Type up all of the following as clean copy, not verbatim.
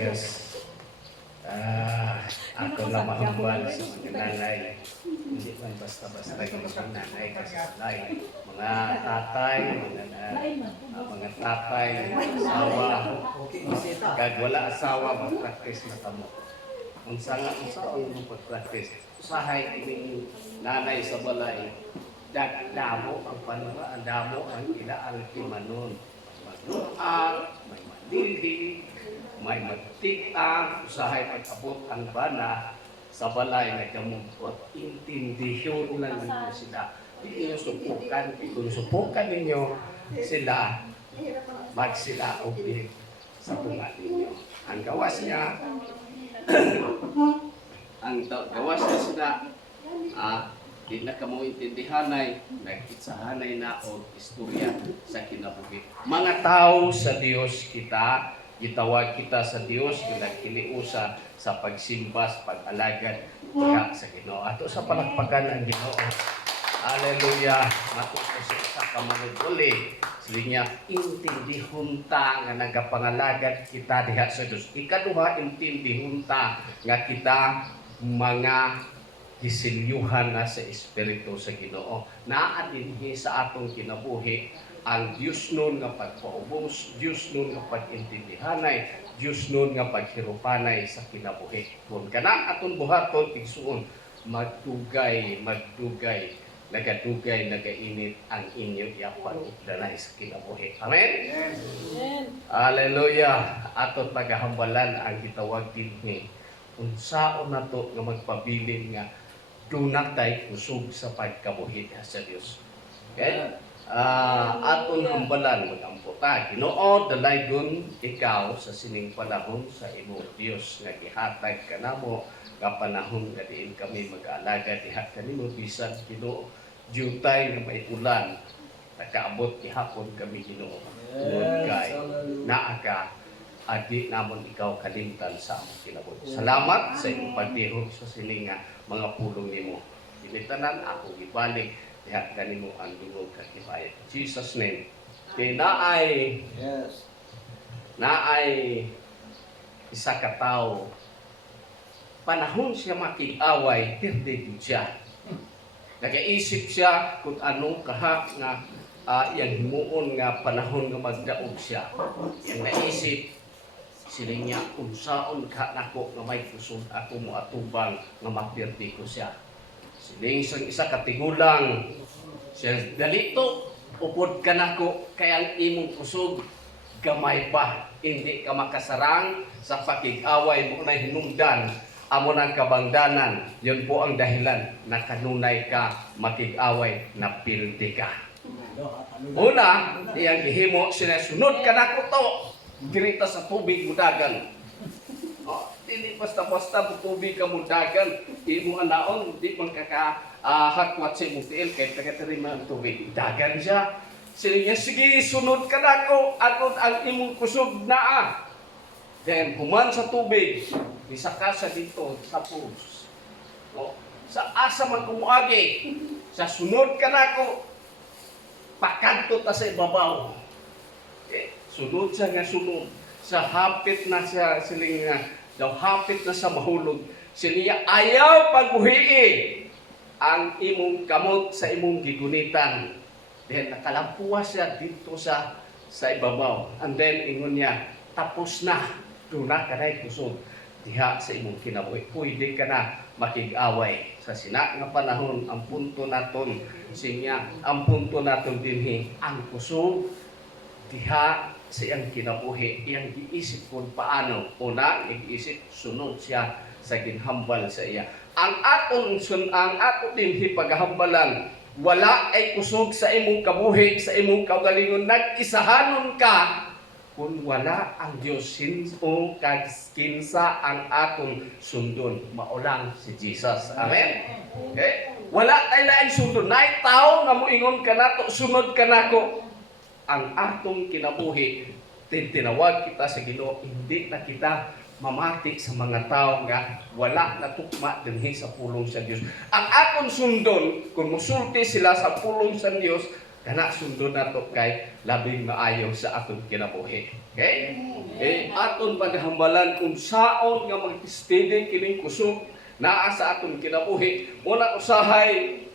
Diyos. Ako na mahambal sa mga nanay. Hindi man basta-basta yung mga nanay kasalay. Mga tatay, mga tatay, asawa. Kag wala asawa, mag-practice na tamo. Kung saan mo pag-practice. Usahay kaming nanay sa balay. Damo ang panura, damo ang ilaal kimanon. Magluang, may mandindi, may magtitang, usahay pag-abot ang bana sa balay na kamumpot. Intindihyon lang ninyo sila. Hindi nyo supukan. Kung supukan ninyo sila, magsila ubig sa tunga ninyo. Ang gawas niya, sila, di na kamo intindihanay, nagkitsahanay na o istorya sa kinabuhi. Mga tao sa Dios kita, gitawag kita sa Dios, kinakiliusa sa pagsimba, sa pag-alagad sa Ginoo. Ato sa palakpakan ang Ginoo. Hallelujah! Matuto sa isa ka manuguli. Sili niya, intindihon ta nga nagapangalagan kita diha sa Dios. Ikaduha, intindihon ta nga kita mga gisilyuhan na sa Espiritu sa Ginoo. Naadinhi sa atong kinabuhi ang Diyos nun nga pagpaubos, Diyos nun nga pagintindihanay, Diyos nun nga paghirupanay sa kinabuhi. Kung kanang atong buhaton, tigsuon, magdugay, nagadugay, nagainit ang inyong iyapang iklalay sa kinabuhi. Amen? Yes. Hallelujah! Aton pagahambalan ang gitawag dinhi. Unsaon na to nga magpabilin nga dunatay kusog sa pagkabuhi sa Dios. Okay? Aton hambalan magamputa. Ginoo, dalaygon ikaw sa sining panahon sa imong Dios nga gihatag kanamo nga panahon nga diin kami mag-aalaga diha kanimo bisan Ginoo jutay nga may ulan nakaabot gihapon kami Ginoo. Tungod kay naa ka adi namon ikaw kalimtan sa among kinabuhi. Salamat sa imong pagtihog sa sining mga pulong nimo. Binitanan ako gibalik diha kanimo ang dungog katibay. Jesus name. Kay naay isa ka tawo panahon siya makig-away, hirde siya. Nagaisip siya kung anong kahak nga yang himuon nga panahon nga magdaog siya. Yang naisip sila niya kung saan ka nako nga may kusog ako mo atubang nga mapirti ko siya. Siling isa katigulang siya dalito upod ka nako kaya ang imong kusog gamay pa. Hindi ka makasarang sa pakig-away mo na hinungdan amo ng kabangdanan. Yun po ang dahilan na kanunay ka makig-away na pilti ka. Una, iyang gihimo sinasunod ka nako to. Dirita sa tubig mudagan. Hindi basta-basta tubig ka mudagan. Imo anaon, di man hakwat sa imong tiil kay taga-tarima ang tubig. Dagan siya. Sige, sunod ka nako. Ako ang imong kusog naa. Then, human sa tubig. Isa ka sa dito, sa pools. Sa asa man kumuagi. Sa sunod ka nako. Pakanto ta sa ibabaw. Sunod siya nga sunod. Sa hapit na siya siling daw hapit na sa mahulog. Siliya ayaw pagbuhii ang imong kamot sa imong gigunitan. Then nakalampuas siya dito sa ibabaw. And then ingon niya, tapos na. Duna ka na kusog diha sa imong kinabuhi. Pwede ka na makig-away. Sa sina nga panahon, ang punto naton sinya, ang punto naton dinhi ang kusog diha sa iyang kinabuhi, iyang giisip kung paano. Una, giisip sunod siya sa ginhambal sa iya. Ang aton dinhi paghambalan, wala ay kusog sa imong kabuhi, sa imong kaugalingon, nag-isahanon ka kung wala ang Diyos o kinsa ang aton sundon. Maulang si Jesus. Amen? Okay? Wala tayo laing sundon. Naay tao nga moingon ka nato, sunod ka nako. Ang atong kinabuhi, tinawag kita sa Ginoo, hindi na kita mamati sa mga tao nga wala na tukma dinhi sa pulong sa Dios. Ang aton sundon, kung musulti sila sa pulong sa Dios, kana sundon nato kay labing maayo sa aton kinabuhi. Okay? Aton paghambalan kung saon nga mag-steady kining kusog naa sa aton kinabuhi. Una usahay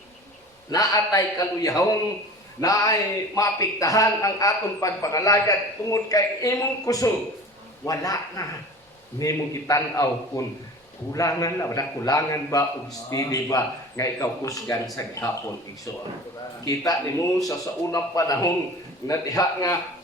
naatay kaluyahon, naay maapektahan ang aton pagpangalagad tungod kay imong kusog. Wala na nimo gitan-aw kung kulangan na, wala kulangan ba o steady ba nga ikaw kusgan sa gihapon igsoon. Kita nimo sa unang panahon na diha nga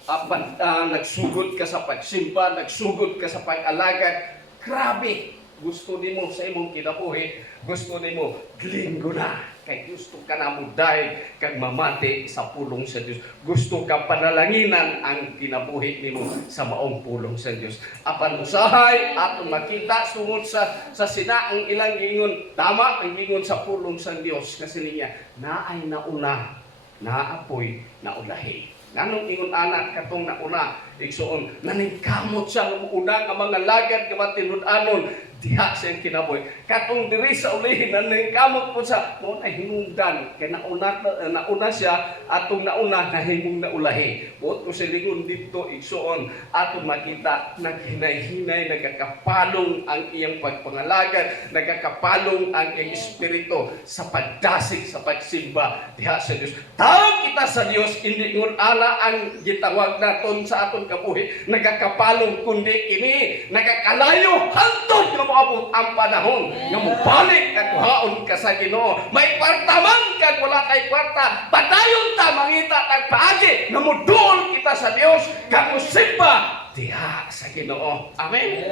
nagsugod ka sa pagsimba, nagsugod ka sa pag-alagad, grabe, gusto nimo sa imong kinabuhi, gusto nimo linggo na. Kay gusto ka na muday kag mamati sa pulong sa Dios. Gusto ka panalanginan ang kinabuhi nimo sa maong pulong sa Dios. Apan usahay aton makita sungod sa sina ang ilang gingon, tama ang gingon sa pulong sa Dios kasi niya naay nauna, naapoy naulahi. Nanong ingon anak katong nauna, igsoon naningkamot siya una nga mga lagad nga matinud-anon diha sa kinabuhi. Katong diri sa ulihin naningkamot po sa mo na hinungdan kay nauna siya atong nauna nahimong naulahi. Buot ko silingon dito igsoon atong makita naghinay-hinay nagakapalong ang iyang pagpangalagad, nagakapalong ang iyang espiritu sa pagdasig sa pagsimba diha sa Dios. Tawag kita sa Dios hindi ngon ang gitawag naton sa aton kabuhi nagakapalong kundi ini nagakalayo hantod nga moabot ang panahon nga mobalik kag kuhaon ka sa Ginoo. May kwarta man kag wala kay kwarta, padayon ta mangita kag paagi nga moduol kita sa Dios kag mosimba diha sa Ginoo. Amen.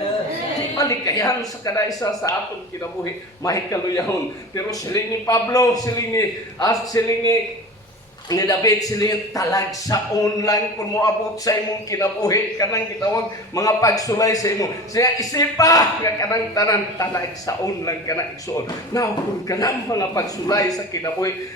Malikayan sa kada isa sa aton kinabuhi mahikaluyahon. Pero siling ni Pablo, siling ni David, siling talag sa online kung moabot sa imong kinabuhi kanang gitawag mga pagsulay sa imo. Siya isipa nga kanang tanan talag sa online kanang igsuon. Now kung kanang mga pagsulay sa kinabuhi,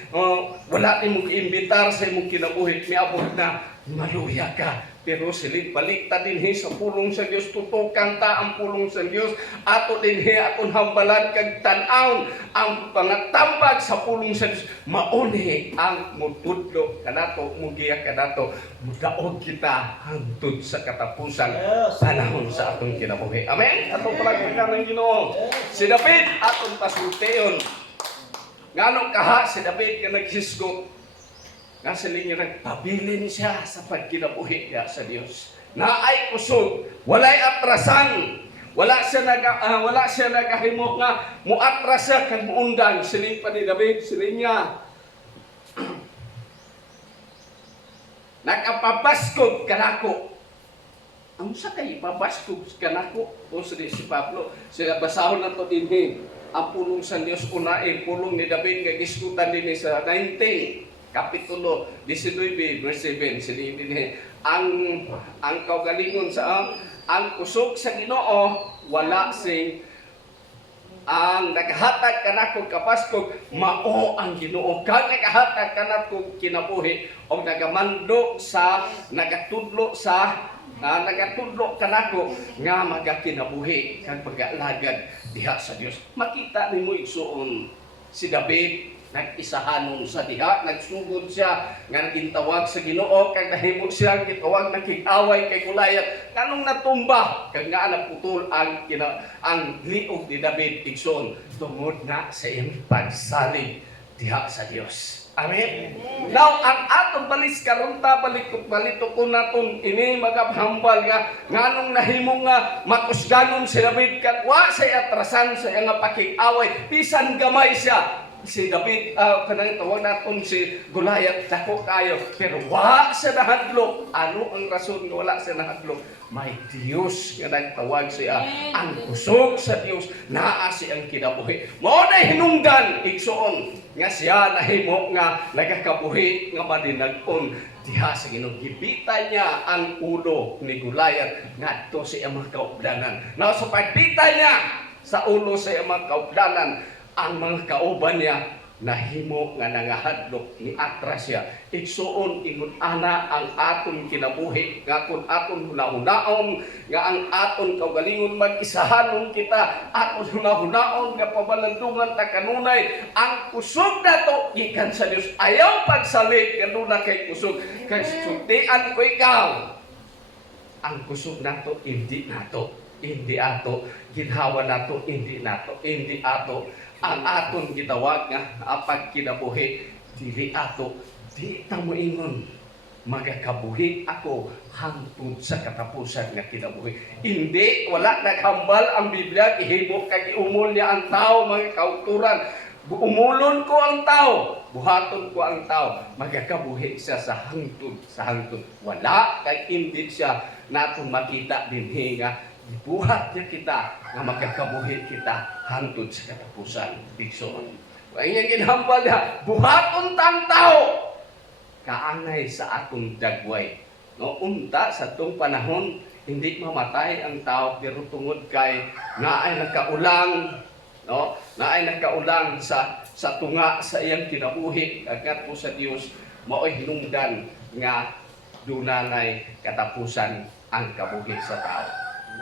wala nimong iimbitar sa imong kinabuhi, miabot na maluya ka. Pero siling balikta dinhi sa pulong sa Dios, tutukan ta ang pulong sa Dios, ato dinhi aton hambalan kag tan-aw ang pangatambag sa pulong sa Dios. Mauni ang mutudlo kanato, mugiya kanato, mudaog kita hangtod sa katapusan panahon sa atong kinabuhi. Amen. Atong palagyan ng Ginoo. Si David aton pasultiyon. Ngano kaha si David nga naghisgot nasa linya nagpabilin siya sa pagkinabuhi niya sa Dios. Naay kusog, walay atrasan. Wala siya nagahimo nga muatras siya kag muundang. Siling pa ni David, siling niya nakapabaskog kanako. Ang sa kay pabaskog kanako o si Pablo. Sila basahon na to dinhi. Ang pulong sa Dios unain, pulong ni David nga giskutan dinhi sa 19 Kapitulo 19, verse 7, silipin ang kaugalingon sa ang kusog sa Ginoo wala sing ang nagahatag kanako kapaskog mao ang Ginoo kag nagahatag kanako kinabuhi o nagamando sa nagatudlo kanako nga magakinabuhi kag pagalagad diha sa Dios. Makita nimo igsuon si David nag-isahanon sa diha, nagsugod siya nga nagintawag sa Ginoo kag nahimo siya gitawag nakig-away kay Goliath kanong natumba kag nga naputol ang liog ni David igsoon tungod na sa iyang pagsalig diha sa Dios. Amen. Now ang atong balis karon ta balito ko naton ini magabhambal nga nganong nahimo nga makusganon si David kag wa sa atrasan sa iyang pakig-away bisan gamay siya. Si David, kanang tawag natin si Goliath, dako kayo. Pero wala siya nahadlok. Ano ang rason nga wala siya nahadlok? May Diyos nga nagtawag siya. Ang kusog sa Diyos, naa siyang kinabuhi. Mao na hinungdan, igsoon, nga siya nahimo nga nagakabuhi nga madinag-on. Diha sa Ginoo gibita niya ang ulo ni Goliath ngadto sa iyang mga kaupdanan. Now sa pagbita niya sa ulo sa iyang mga kaupdanan, ang mga kauban niya nahimo nga nangahadlok ni Atrasya. Igsuon ingon ana ang aton kinabuhi nga kun aton hunahunaon nga ang aton kaugalingon mag-isahanon kita, aton hunahunaon nga pabalandungan ta kanunay ang kusog nato gikan sa Dios. Ayaw pagsalig kanuna kay kusog kay sultian ko ikaw. Ang kusog nato hindi nato, hindi ato, ginhawa nato hindi nato, hindi ato. Ang aton gitawag nga apag kinabuhi dili ato, di ta moingon magakabuhi ako hangtod sa katapusan nga kinabuhi. Hindi, wala naghambal ang Biblia ihimo kag iumol niya ang tao, mga kauturan. Umulon ko ang tao, buhaton ko ang tao, magakabuhi siya sa hangtod, sa hangtod. Wala kay hindi siya naton makita dinhi nga buhat niya kita nga magkakabuhi kita hangtod sa katapusan. Bigsoon. Ang iyang ginhambal niya, buhaton tang tao, kaangay sa atong dagway. No, unta sa tong panahon, hindi mamatay ang tao, pero tungod kay nga ay nakaulang, no? Na ay nakaulang sa tunga sa iyang kinabuhi, agad po sa Dios, mao'y hinungdan nga dunanay katapusan ang kabuhi sa tao.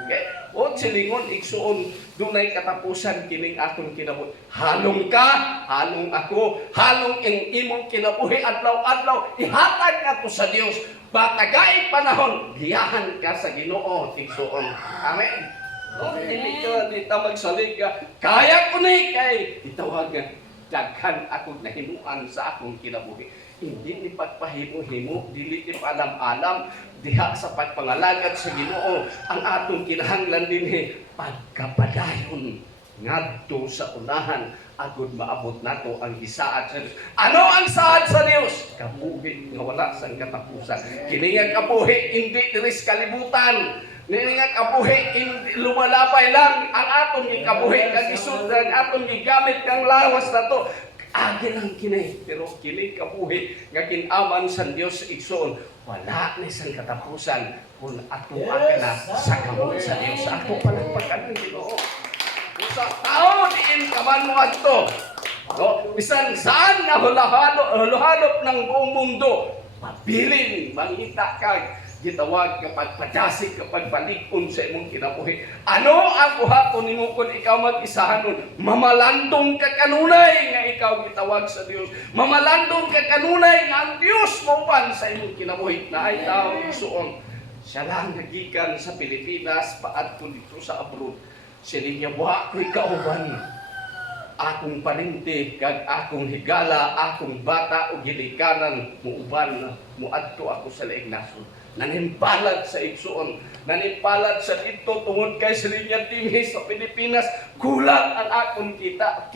Okay? O silingon, igsuon, dunay katapusan kining atong kinabuhi. Halong ka, halong ako, halong ang imong kinabuhi, adlaw-adlaw, ihatag ako sa Dios. Batagay panahon, giyahan ka sa Ginoo, igsuon. Amen. O, hindi ka, di ta magsalig ka, kaya ko ni kay, itawag nga, daghan ako nahimuan sa akong kinabuhi. Hindi ni pagpahimo-himo, dili ni paalam-alam, diha sa pagpangalagad sa Ginoo. Ang atong kinahanglan dinhi pagkapadayon ngadto sa unahan agud maabot nato ang gisaad sa Dios. Ano ang saad sa Dios? Kabuhi nga wala sang katapusan. Kini nga kabuhi hindi diri sa kalibutan. Nini nga kabuhi hindi lumalapay lang ang atong gikabuhi kag isud ang atong gigamit kang lawas nato. Agi lang kinay, pero kini kabuhi nga kinaman sa Dios sa igsoon, wala ni sang katapusan kung ato na sa kamot sa Dios. Ako palagpakan ng Ginoo. Sa tao diin kaman mo adto. No, bisan saan na hulahalop ng buong mundo, mabilin mangita kag gitawag kapag padasig, kapag balikon sa imong kinabuhi. Ano ang buhaton nimo kung ikaw mag-isahanon? Mamalandong ka kanunay nga ikaw gitawag sa Dios. Mamalandong ka kanunay nga ang Dios mauban sa imong kinabuhi. Na ay tao igsuon. Siya lang nagikan sa Pilipinas, paadto dito sa abroad. Siya niya buha ko'y kauban. Akong paninti, kag akong higala, akong bata o gilikanan, muuban, muadto ako sa laing nasod. Nanimpalad sa igsuon, nanimpalad sa dito tungod kay sa linya timhi sa Pilipinas, kulang ang akong kita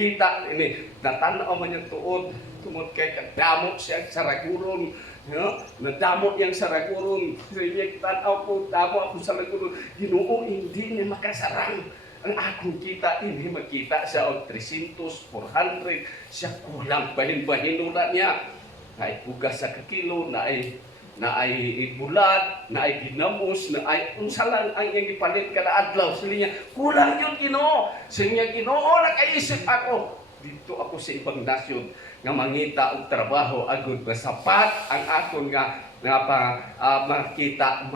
ini. Natanaw man yung tuod, tungod kay kadamo siya sa raguron, no? Nadamo yang sa raguron, sa linya tanaw ko, damo ako sa raguron, Ginoo hindi niya makasarang. Ang akong kita, hindi magkita siya o 300, 400, siya kulang, bahin-bahin na niya. Na ay pugas sa kakilo, na ay bulat, na ay ginamos, na ay unsa lang ang iyang ipalit kada adlaw. Sila niya, kulang yun Ginoo. Sila niya, Ginoo, nakaisip ako. Dito ako sa ibang nasyon nga mangita og trabaho agud sapat ang akon nga makita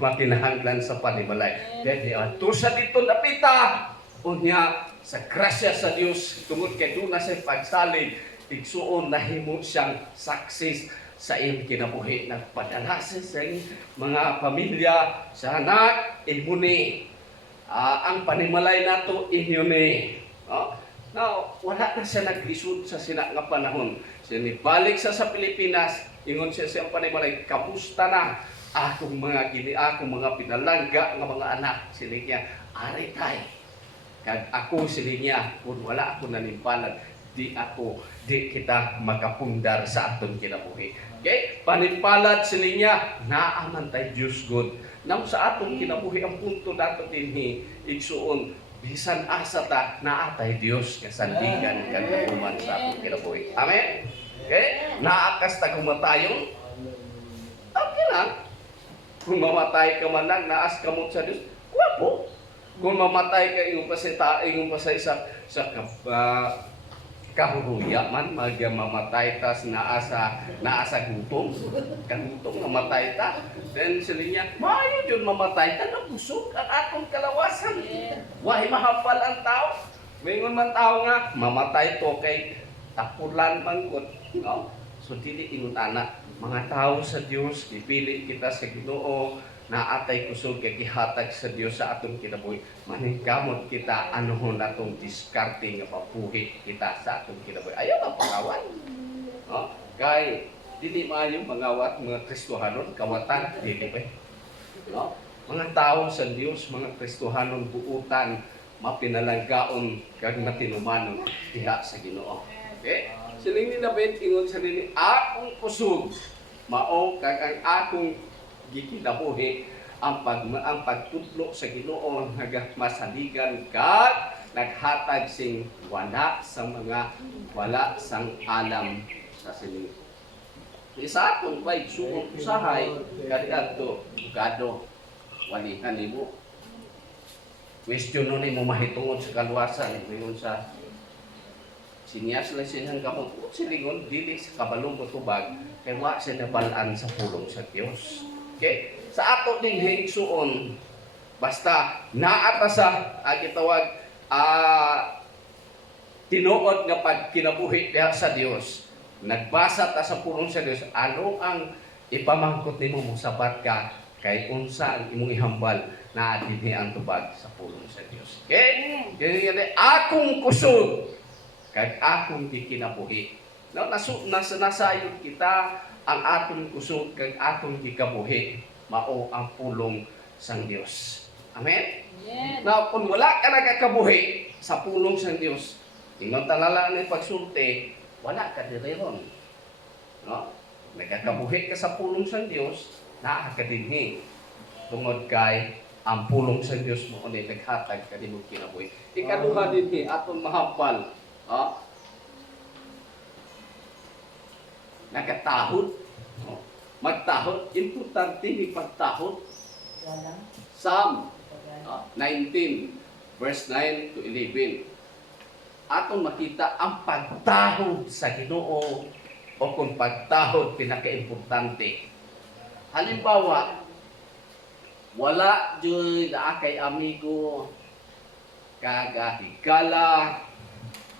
makinahanglan sa panimalay. Dili adto sa dito napita unya sa grasya sa Dios tungod kay duna sa pagsalig igsuon nahimo siyang success sa iyang kinabuhi. Nagpadala sa mga pamilya, sa anak, imuni. Ang panimalay nato inyo ni. Now, wala na siya naglisod sa sina nga panahon. Siya nibalik sa Pilipinas, ingon siya siyang panimalay, kamusta na akong mga pinalangga nga mga anak. Sila niya, ari tay. Kag ako sila niya, kung wala ako nanimpalag, di kita makapundar sa atong kinabuhi. Okay? Panimpalad sila niya, naamantay Diyos God. Nang sa atong kinabuhi, ang punto nato dinhi, igsuon, bisan asa ta, naatay Diyos, kasandigan, kagapuman sa atong kinabuhi. Amen? Okay? Naakas ta kumatayon, okay lang. Kung mamatay ka man lang, naas ka mo sa Diyos, wapo. Kung mamatay ka, ingon pa sa isa, kahuruya man mamatay tas naa sa gutom kagutom mamatay ta then sila niya maayo yun mamatay ta nabusog ang atong kalawasan wahi mahapal ang tao mayroon man tao nga mamatay to kay tapulan mangkot no so dili ingon ana mga tao sa Dios ipili kita sa Ginoo na atay kusog kay gihatag sa Dios sa atong kinabuhi maningkamot kita anohon natong diskarte nga papuhi kita sa atong kinabuhi ayaw ang pangawat no kay dili maayo mangawat mga Kristohanon kawatan dili ba no mga tao sa Dios mga Kristohanon buutan mapinalanggaon kag matinumanon diha sa Ginoo okay siling ni David ingon sa nini akong kusog mao kag ang akong gikinabuhi ang pagtudlo sa Ginoo nga masaligan kag naghatag sing wala sa mga wala sang alam sa sining isa atong bay suong usahay kadto gado walihan nimo question nimo mahitungod sa kaluwasan ingon sa sinyas lang siya kamot silingon dili sa kabalong tubag kay wa siya nabalaan sa pulong sa Dios okay sa ato ding higsuon basta naata sa gitawag tinuod nga pagkinabuhi diha sa Dios nagbasa ta sa pulong sa Dios ano ang ipamangkot nimo mosabat ka kay unsa ang imong ihambal na dinhi ang tubag sa pulong sa Dios okay kaya akong kusog kag akong gikinabuhi no nasayod kita ang atong kusog kag atong gikabuhi mao ang pulong sang Dios. Amen? Yes. Now, kung wala ka nagkakabuhi sa pulong sang Dios, tingnan talala ng pagsulti, wala ka diriron. No? Nagkakabuhi ka sa pulong sang Dios, nakakadinhi. Tungod kay ang pulong sang Dios mo ulit naghatag ka din mo kinabuhi. Ikaduha dinhi atong mahapal. Nagkatahod. Magtahod, importante ni pagtahod. Psalm 19, verse 9 to 11. Atong makita ang pagtahod sa Ginoo o kung pagtahod pinaka-importante. Halimbawa, wala dyan na kay amigo kagahigala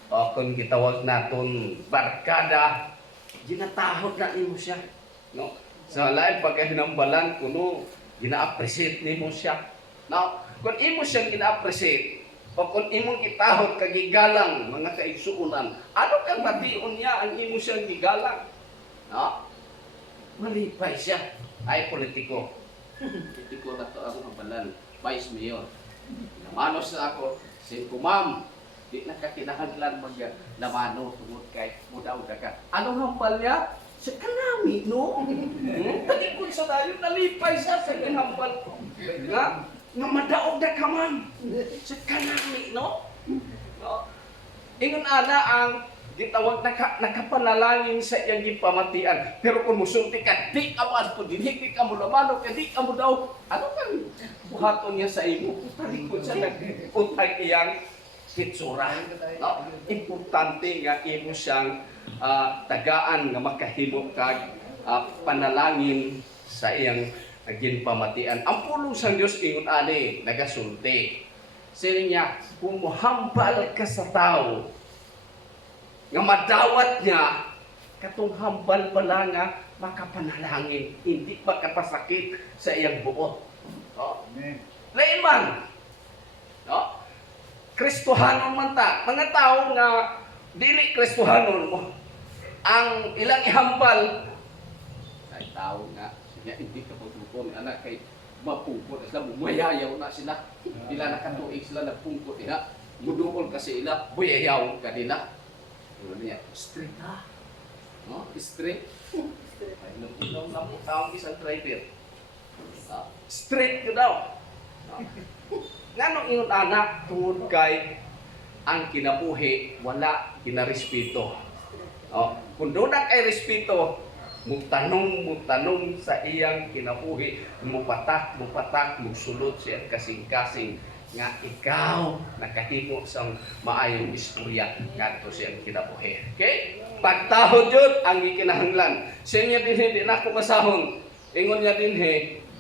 o kung gitawag naton barkada, ginatahod na nimo siya. No? Sa lain pagkahinambalan kuno gina-appreciate nimo siya. Now, kung imo siyang gina-appreciate o kung imong itahod kagigalang mga kaigsuunan, ano kang mation niya ang imo siyang gigalang? No? Malipay siya. Ay politiko. Politiko na to ang hambalan. Vice Mayor. Namanos na ako, si Ma'am, di nakakinahanglan mag-lamano tungod kay mudaw ka. Anong hambal niya? Sa kanami, no? Talikod sa tayo, nalipay siya sa kanambal ko. Nga madaog na ka man. Sa kanami, no? Ingon ana ang gitawag nakapanalangin sa iyang gipamatian. Pero kung musulti ka, di awan po din, di ka mo lamano, di ka mo daw. Ano kang buhaton niya sa imo? Talikod siya nag-utay iyang kitsura. No? Importante nga imo siyang tagaan nga makahimo kag panalangin sa iyang ginpamatian. Ang pulong sang Dios ingon ani nagasulti. Sila niya kung mohambal ka sa tao nga madawat niya katong hambal pala nga makapanalangin hindi makapasakit sa iyang buot. Amen. Lain man. No? Kristohanon man ta. Mga tao nga dili Kristohanon mo. Ang ilang ihambal ay tao nga siya hindi ka pagpupon anak kay mapungkot sila bumayayaw na sila nila nakatuig sila nagpungkot diha muduol kasi ila buyayaw kanila ano niya straight ha no straight ay nung na mo taong isang driver straight ka daw nganong ingon anak tungod kay ang kinabuhi wala kinarespeto. Kung doon kay respeto, mutanong sa iyang kinabuhi, mupatak, musulod siya kasing-kasing nga ikaw nakahimo sa maayong istorya ngadto sa iyang kinabuhi. Okay? Pagtahod yun ang gikinahanglan. Sa inyo din hindi na ako masahon. Ingon niya din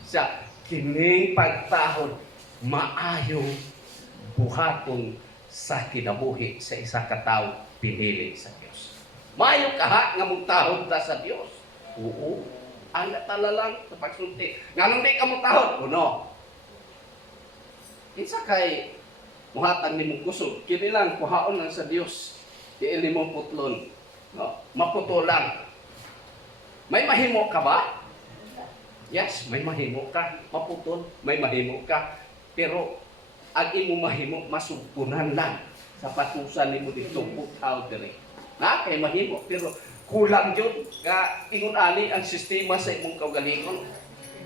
sa kining pagtahod maayo buhaton sa kinabuhi sa isa ka tawo pinili sa Dios. Maayo kaha nga mutahod ta sa Dios. Oo. Ang natalalang sa pagsulti. Nganong di ka mutahod? Uno. Isa kay muhatag ni mong kusog. Kini lang kuhaon lang sa Dios. Diili mo putlon. No? Maputo lang. May mahimo ka ba? Yes, may mahimo ka. Maputol, may mahimo ka. Pero ang imo mahimo masugpunan lang sa patusan nimo dito putaw dire. Na kay mahimo pero kulang yun nga ingon ani ang sistema sa imong kaugalingon.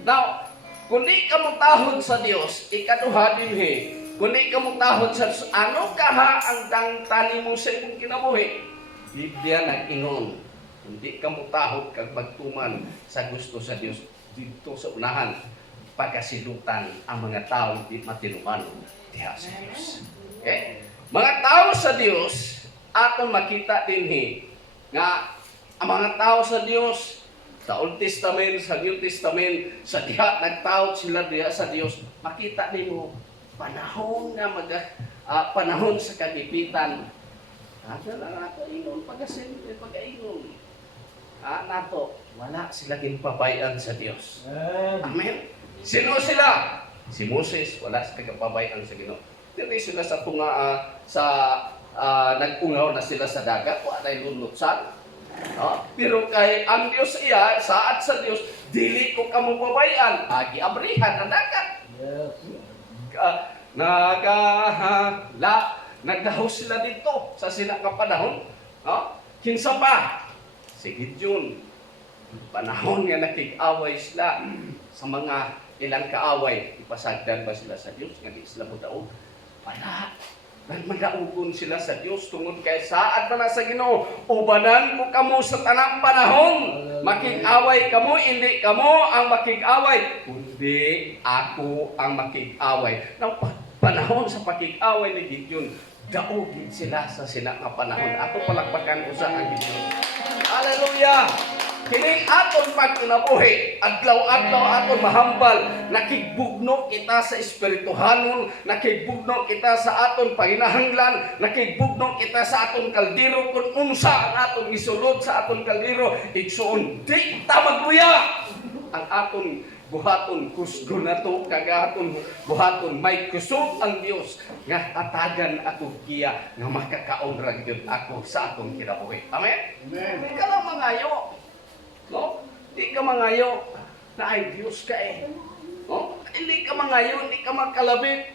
Now, kung di ka mutahod sa Dios, ikaduha dinhi. Kung di ka mutahod sa ano kaha ang dangtani mo sa imong kinabuhi? Biblia nag-ingon. Kung di ka mutahod kag magtuman sa gusto sa Dios dito sa unahan, pagkasilutan ang mga tao di matinuman diha sa Dios. Okay? Mga tao sa Dios aton makita dinhi nga ang mga tao sa Dios sa Old Testament, sa New Testament, sa diha nagtaod sila diha sa Dios, makita nimo panahon nga panahon sa kagipitan. Ano lang nato ingon pag-ingon. Nato wala sila ginpabayan sa Dios. Amen. Sino sila? Si Moses, wala sila ginpabayan sa Ginoo. Dili sila sa tunga nag-ungaw na sila sa dagat, wala yung lunutsan. Pero kay ang Dios iya, saat sa Dios, dili ko kamo pabayan, agi abrihan ang dagat. Nagdaho sila dito sa sila nga panahon. Kinsa pa? Si Gideon. Panahon nga nakig-away sila sa mga ilang kaaway. Ipasagdan ba sila sa Dios nga di sila modaog? Wala. Nagmadaugon sila sa Dios tungod kay saad man sa Ginoo, ubanan ko kamo sa tanang panahon. Makig-away kamo, hindi kamo ang makig-away, kundi ako ang makig-away. Nang panahon sa pakig-away ni Gideon, daogin sila sa sila nga panahon. Ato palakpakan usa ang Gideon. Hallelujah! Kining aton pagkinabuhi, adlaw-adlaw aton mahambal, nakigbugno kita sa espirituhanon, nakigbugno kita sa aton paginahanglan, nakigbugno kita sa aton kaldero kung unsa ang aton isulod sa aton kaldero, igsuon di ta magluya ang aton buhaton kusgo na to kagaton buhaton may kusog ang Dios nga atagan ako kiya nga makakaon ra gyud ako sa atong kinabuhi. Amen. Di ka lang mangayo. No? Di ka mangayo na ay Diyos ka eh. No? Hindi ka mangayo, hindi ka magkalabit.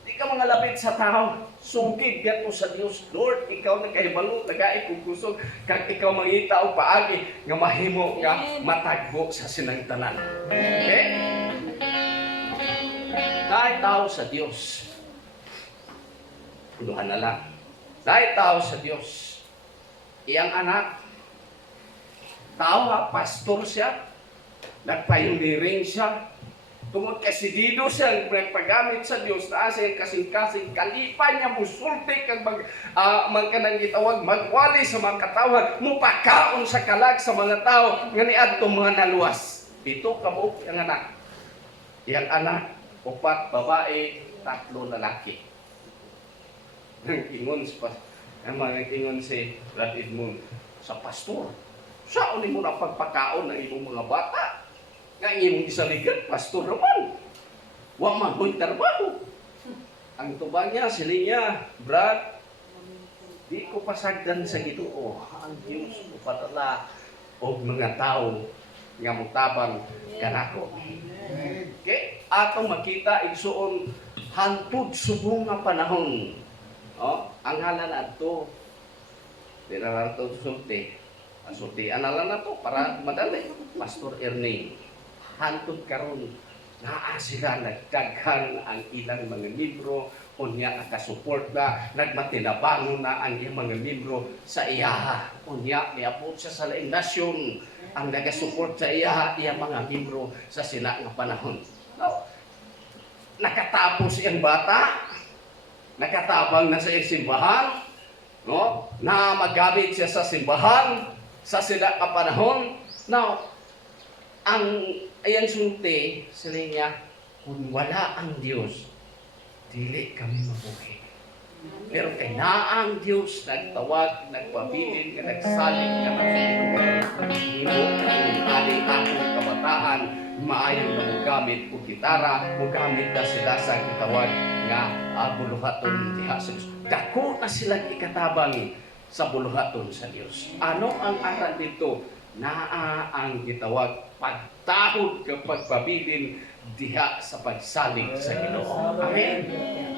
Hindi ka mangalabit sa tao. Sugid gato sa Dios. Lord, ikaw nagkahibalo, nagaipugkusog, kag ikaw mangita o paagi nga mahimo nga matagbo sa sinangtanan. Okay? Dahil tao sa Dios. Puluhan na lang. Dahil tao sa Dios. Iyang anak, tao pastor siya, nagpayuniring siya, tungod kasidido siya, nagpagamit sa Diyos, na siya kasing-kasing, kalipan niya, musulti, kag magkanang gitawag, magwali sa mga katawag, mupakaon sa kalag sa mga tao, nga niadto mga naluwas. Ito kamo ang anak. Iyang anak, 4 babae, 3 lalaki. Ingon si Brad Edmund sa pastor. Saan mo na pagpakaon ng imong mga bata? Nga imong isaligan, pastor naman. Wa man ko'y trabaho. Ang tubang niya, sili niya, Brad, di ko pasagdan sa Ginoo. Ang Diyos ko padala o mga tao nga mutabang kanako. Okay? Atong makita igsuon hantod subong nga panahon. Ang ngalan adto di na lang ito sulti. Sultian na lang na to para madali. Pastor Ernie, hantod karon naa sila nagdaghan ang ilang mga libro, unya nakasupport na, nagmatinabangon na ang iyang mga libro sa iyaha. Unya, niabot siya sa laing nasyon ang nagasupport sa iyaha, iyang mga libro sa sila nga panahon. No? nakatapos ang bata, nakatabang na sa simbahan, no? Na magamit siya sa simbahan, sa sila kapanahon. Now, ang ayan sulti, sila niya, kung wala ang Diyos, dili kami mabuhay. Pero kay naang Diyos, nagtawag, nagpabilin, nagsalig, himo ang aling akong kabataan, maayo na mogamit o gitara, mogamit na sila sa gitawag nga buluhaton diha sa Diyos. Dako na silang ikatabang sa buluhaton sa Diyos. Ano ang aral dito? Naa ang gitawag pagtahod kapag pabilin diha sa pagsalig sa Ginoo. Amen.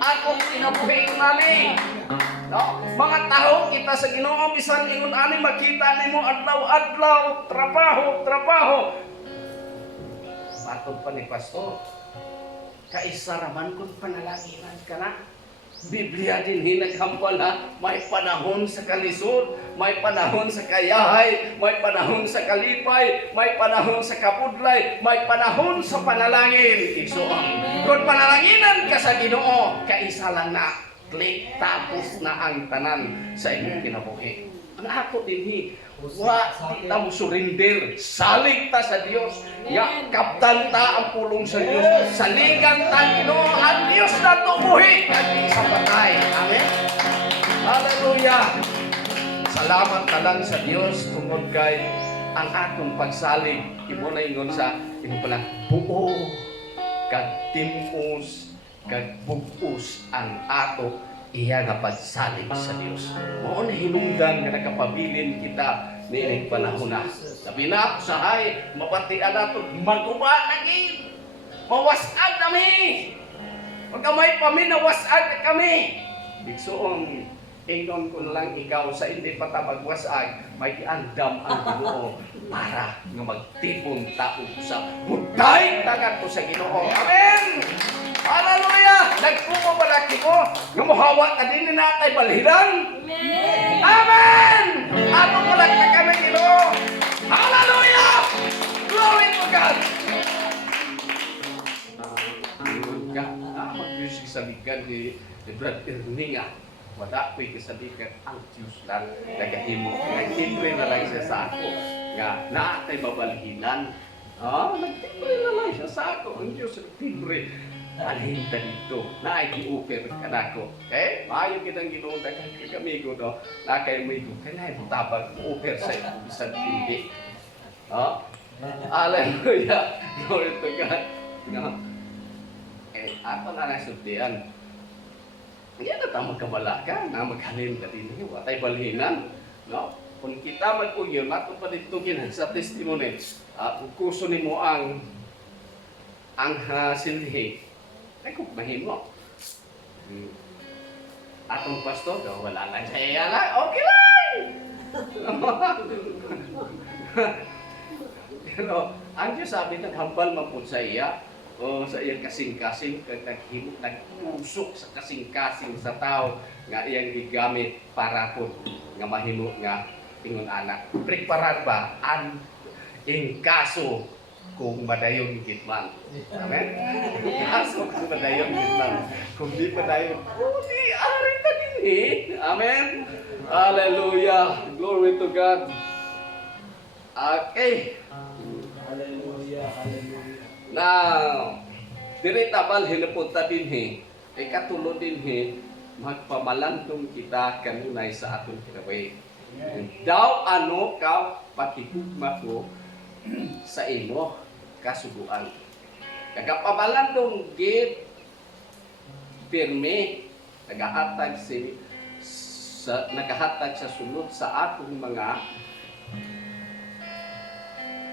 Akong kinabuhi mali. No? Mga tao kita sa Ginoo bisan ingon ani makita nimo adlaw-adlaw trabaho. Matod pa ni pastor. Kaisaraman kung panalagiran ka na. Biblia din hinaghambal ha, may panahon sa kalisod, may panahon sa kayahay, may panahon sa kalipay, may panahon sa kapudlay, may panahon sa panalangin. Igsoon. Kung panalanginan ka sa Ginoo, kaisa lang na, click, tapos na ang tanan sa inyong kinabuhi. Ang ako din wa kita mo surrender, salig ta sa Dios, ya kaptan ta ang pulong sa Dios, saligan ta Ginoo, ang Dios na tubuhi at sa patay. Amen. Hallelujah. Salamat ka lang sa Dios tungod kay ang atong pagsalig imo na ingon sa imo pala buo kag timos kag bugos ang ato iya nga pagsalig sa Dios. Mao na hinungdan nga nakapabilin kita niining panahon na. Sabi na usahay mapatian nato maguba lagi. Mawasad kami. Pagkamay pa mi nawasad kami. Bigsoon ingon ko lang ikaw sa hindi patabagwasag may iandam ang Ginoo para nga magtipon taog sa muday tagat ko sa Ginoo. Amen. Hallelujah! Nagpupo balaki ko nga mohawat na din natay balhiran. Amen! Amen! Ato mo lang na kami Ginoo. Hallelujah! Glory to God! Ingon ka, mag-music sa ligan ni Brad Erninga. Wala ko'y kasabihan ang Diyos lang nagahimo. Nagtimbre na lang siya sa ako. Nga, naatay mabalhinan. Nagtimbre na lang siya sa ako. Ang Diyos nagtimbre. Alhinta dito. Naagi-offer ka na ko. Maayo kitang ginundag kang kamigo, no? Nakayamigo. Kaya mo tabag offer sa iyo. Isang hindi. Hallelujah. Glory to God. Ato na lang sultian. Yan na ta magkabala ka na maghalin ka din. Watay balhinan. No? Kung kita mag-ugyon, mato pa dito sa testimony. Kuso ni mo ang silhi. Ay kung mahimo. Atong pastor, wala lang sa iya lang. Okay lang! Pero, ang Diyos sabi, naghambal mapun sa iya. O sa iyang kasing-kasing, nagpusok sa kasing-kasing sa tao nga iyang gigamit para po nga mahimo nga ingon anak. Preparar ba ang kaso kung madayon gitman. Amen? Kaso kung madayon gitman. Kung di madayon, di ari ta din eh. Amen? Hallelujah. Glory to God. Okay. Hallelujah. Hallelujah. Now, dirita balhin na punta din katulad din magpamalantong kita kanunay sa atong kinabuhi. Daw ano ka patikugma ko sa imo kasuguan. Kagapamalantong gid pirmi nagahatag sa sulod sa atong mga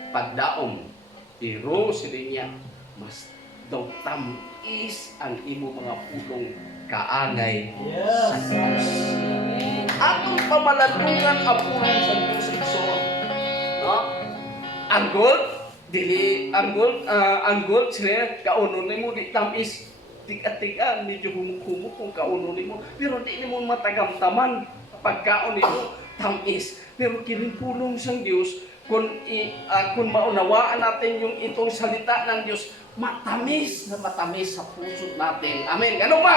pagdaom. Pero sila niya, mas daw tamis ang imo mga pulong kaangay sa Diyos. Atong pamalandungan ang pulong sa Diyos igsoon. No? Ang gold, sila, kauno ni mo, di tamis, tiga-tiga, medyo humuk-humuk kung kauno ni mo, pero di ni mo matagamtaman, pagkaon ni mo, tamis. Pero kining pulong sa Diyos, kung maunawaan natin yung itong salita ng Diyos, matamis na matamis sa puso natin. Amen. Ganun ba?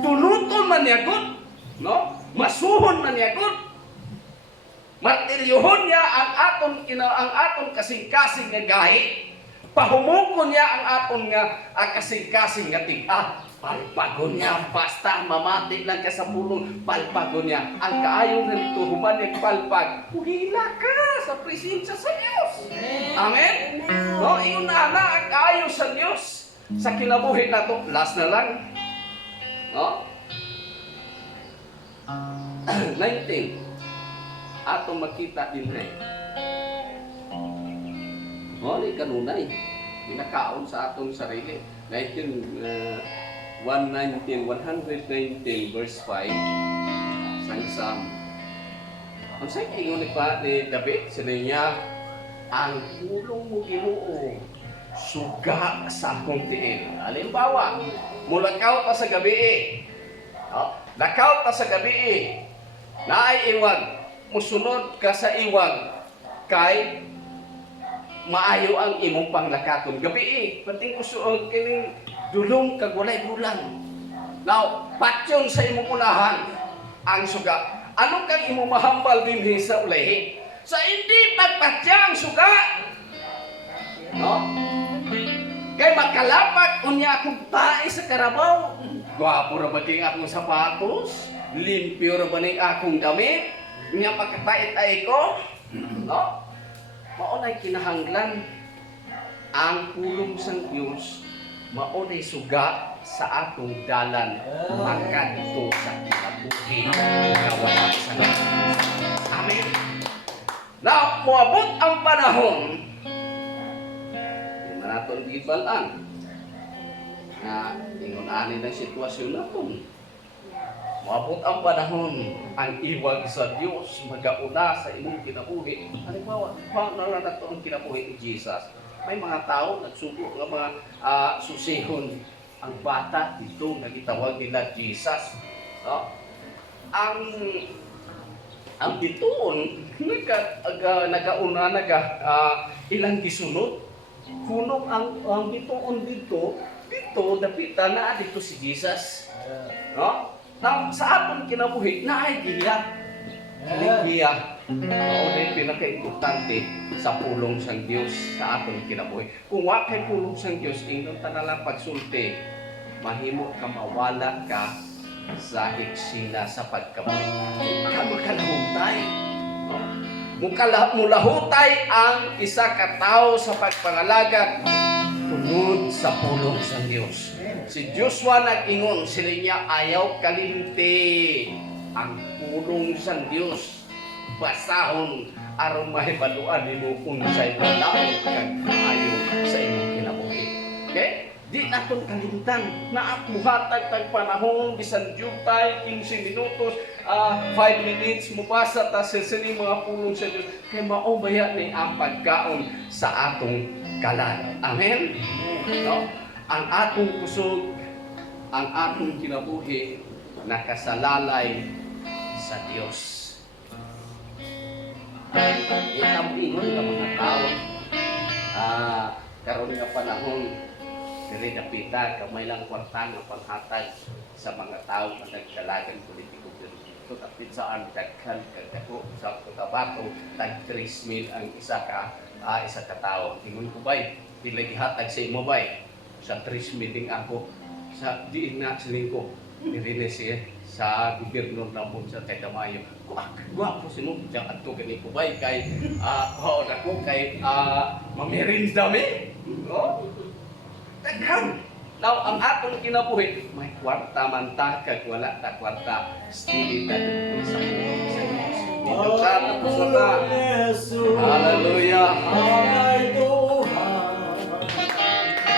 Dunuton man niya good, no? Masuhon man niya good. Martilyohon niya ang aton kasing-kasing nga gahi. Pahumukon niya ang aton nga kasing-kasing nga tiga. Palpagon niya, basta mamati lang ka sa pulong, palpagon niya. Ang kaayon na nito, human yung palpag, puhila ka sa presensya sa Diyos. Amen? No, iyon na ang kaayon sa Diyos. Sa kinabuhi na to, last na lang. No? 19. Atong makita din na ni kanunay. Pinakaon sa atong sarili. 119 verse 5 sang Psalm. Ang sa ingon ni David, sila niya, ang pulong mo Ginoo, suga sa akong tiil. Halimbawa, mulakaw pa sa gabi lakaw pa sa gabi naay iwag, musunod ka sa iwag, kay maayo ang imong panglakaton gabi pating usuog kining dulong kag walay bulan. Now, patyon sa imong unahan ang suga. Ano kang imong mahambal dinhi sa ulahi? Sa hindi pagpatya ang suga. No? Kay makalapak unya akong tae sa karabaw. Gwapo ra ba ting akong sapatos? Limpyo ra ba ning akong damit? Unya pagkatait-ay ko? No? Maunay kinahanglan ang pulong sang Dios, maunay suga sa atong dalan pagkadto sa kinabuhi nga wala sa Dios. Amen. Now, moabot ang panahon, hindi na natin gibalaan na ingon ani ng sitwasyon natin. Moabot ang panahon, ang iwag sa Diyos magauna sa imong kinabuhi. Halimbawa, paano na nato ang kinabuhi ni Jesus? May mga tao nagsugo nga mga susihon ang bata dito nga gitawag nila Jesus. No? Ang bituon nagauna ilang gisunod. Kuno ang bituon dito dapita na dito si Jesus. No? Now, sa aton kinabuhi, naay giya. Giya. Maunay pinaka-importante sa pulong sang Dios sa aton kinabuhi. Kung wa kay pulong sang Dios, ingnon ta na lang pagsulti, mahimo ka mawala ka sa eksena sa pagkabuhi. Makalahutay. Mulahutay ang isa ka tawo sa pagpangalagad tunod sa pulong sang Dios. Si Joshua nag-ingon, sila niya ayaw kalimti ang pulong sang Dios. Basahon aron mahibaluan nimo unsay balaod kag maayo sa imong kinabuhi. Okay? Di naton kalimtan na buhatag tag panahon bisan jutay 15 minutos 5 minutes mubasa ta sa sini mga pulong sa Dios kay mao baya ni ang pagkaon sa atong kalan. Amen. No? Ang atong kusog, ang atong kinabuhi nakasalalay sa Dios. Itampigon ng mga tao karon nga panahon diri dapita kamay lang kwarta nga panghatag sa mga tao nga nagdalagan politiko dito tapit saan daghan kadako sa Cotabato tag 3,000 ang isa ka tawo. Ingon ko bay pila gihatag sa imo bay sa 3,000 ako sa diin na silingko diri siya sa gobyerno namon sa Tagamayo. Gwapo sino diyan adto kani ko bay kay haon ako kay mamirinda mi. No? Daghan. Now ang atong kinabuhi may kwarta man ta kag wala ta kwarta still ta dito sa pulong sa Dios. Ito ta tapos na ta. Hallelujah.